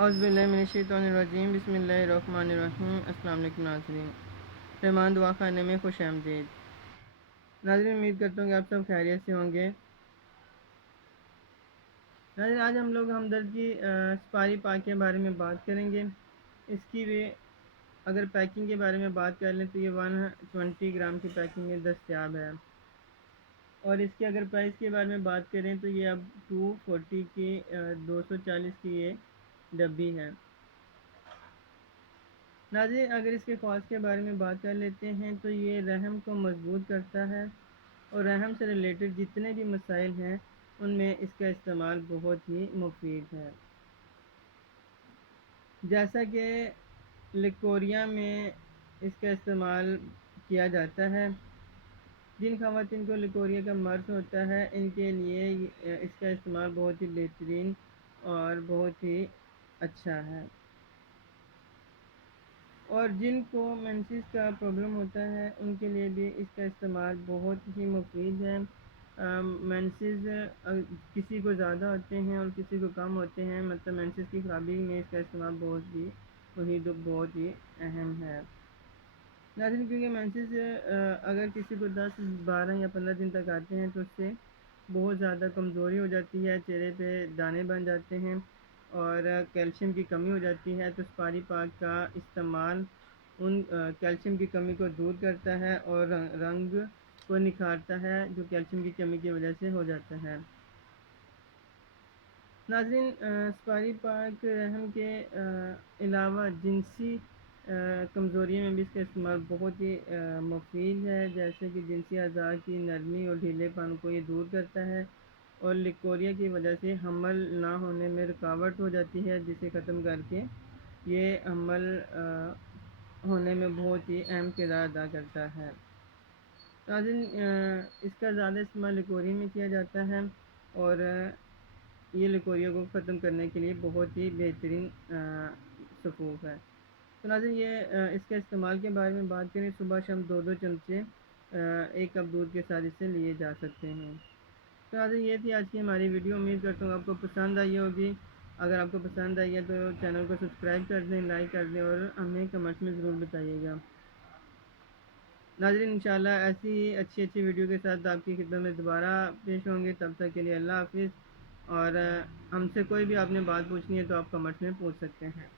اعوذ باللہ من الشیطان الرجیم، بسم اللہ الرحمن الرحیم۔ السلام علیکم ناظرین، رحمان دعا خانے میں خوش آمدید۔ ناظرین، امید کرتا ہوں کہ آپ سب خیریت سے ہوں گے۔ ناظرین، آج ہم لوگ ہمدرد کی سپاری پاک کے بارے میں بات کریں گے۔ اس کی اگر پیکنگ کے بارے میں بات کر لیں تو یہ 120 گرام کی پیکنگ میں دستیاب ہے، اور اس کے اگر پرائس کے بارے میں بات کریں تو یہ اب 240 کی 240 کی یہ ڈبی ہے۔ ناظرین، اگر اس کے خواص کے بارے میں بات کر لیتے ہیں تو یہ رحم کو مضبوط کرتا ہے، اور رحم سے ریلیٹڈ جتنے بھی مسائل ہیں ان میں اس کا استعمال بہت ہی مفید ہے۔ جیسا کہ لیکوریا میں اس کا استعمال کیا جاتا ہے، جن خواتین کو لیکوریا کا مرض ہوتا ہے ان کے لیے اس کا استعمال بہت ہی بہترین اور بہت ہی اچھا ہے، اور جن کو مینسز کا پرابلم ہوتا ہے ان کے لیے بھی اس کا استعمال بہت ہی مفید ہے۔ مینسز کسی کو زیادہ ہوتے ہیں اور کسی کو کم ہوتے ہیں، مطلب مینسز کی خرابی میں اس کا استعمال بہت ہی اہم ہے۔ ناظرین، کیونکہ مینسز اگر کسی کو 10 12 یا 15 دن تک آتے ہیں تو اس سے بہت زیادہ کمزوری ہو جاتی ہے، چہرے پہ دانے بن جاتے ہیں اور کیلشیم کی کمی ہو جاتی ہے، تو سپاری پاک کا استعمال ان کیلشیم کی کمی کو دور کرتا ہے اور رنگ کو نکھارتا ہے جو کیلشیم کی کمی کی وجہ سے ہو جاتا ہے۔ ناظرین، سپاری پاک رحم کے علاوہ جنسی کمزوریوں میں بھی اس کا استعمال بہت ہی مفید ہے، جیسے کہ جنسی اعضاء کی نرمی اور ڈھیلے پن کو یہ دور کرتا ہے، اور لیکوریا کی وجہ سے حمل نہ ہونے میں رکاوٹ ہو جاتی ہے، جسے ختم کر کے یہ حمل ہونے میں بہت ہی اہم کردار ادا کرتا ہے۔ ناظرین، اس کا زیادہ استعمال لیکوریا میں کیا جاتا ہے، اور یہ لیکوریا کو ختم کرنے کے لیے بہت ہی بہترین صفوف ہے۔ تو ناظرین، یہ اس کے استعمال کے بارے میں بات کریں، صبح شام 2 چمچے 1 کپ دودھ کے ساتھ اسے لیے جا سکتے ہیں۔ تو ناظرین، یہ تھی آج کی ہماری ویڈیو، امید کرتا ہوں آپ کو پسند آئی ہوگی۔ اگر آپ کو پسند آئی ہے تو چینل کو سبسکرائب کر دیں، لائک کر دیں، اور ہمیں کمنٹس میں ضرور بتائیے گا۔ ناظرین، انشاءاللہ ایسی ہی اچھی ویڈیو کے ساتھ آپ کی خدمت میں دوبارہ پیش ہوں گے، تب تک کے لیے اللہ حافظ۔ اور ہم سے کوئی بھی آپ نے بات پوچھنی ہے تو آپ کمنٹس میں پوچھ سکتے ہیں۔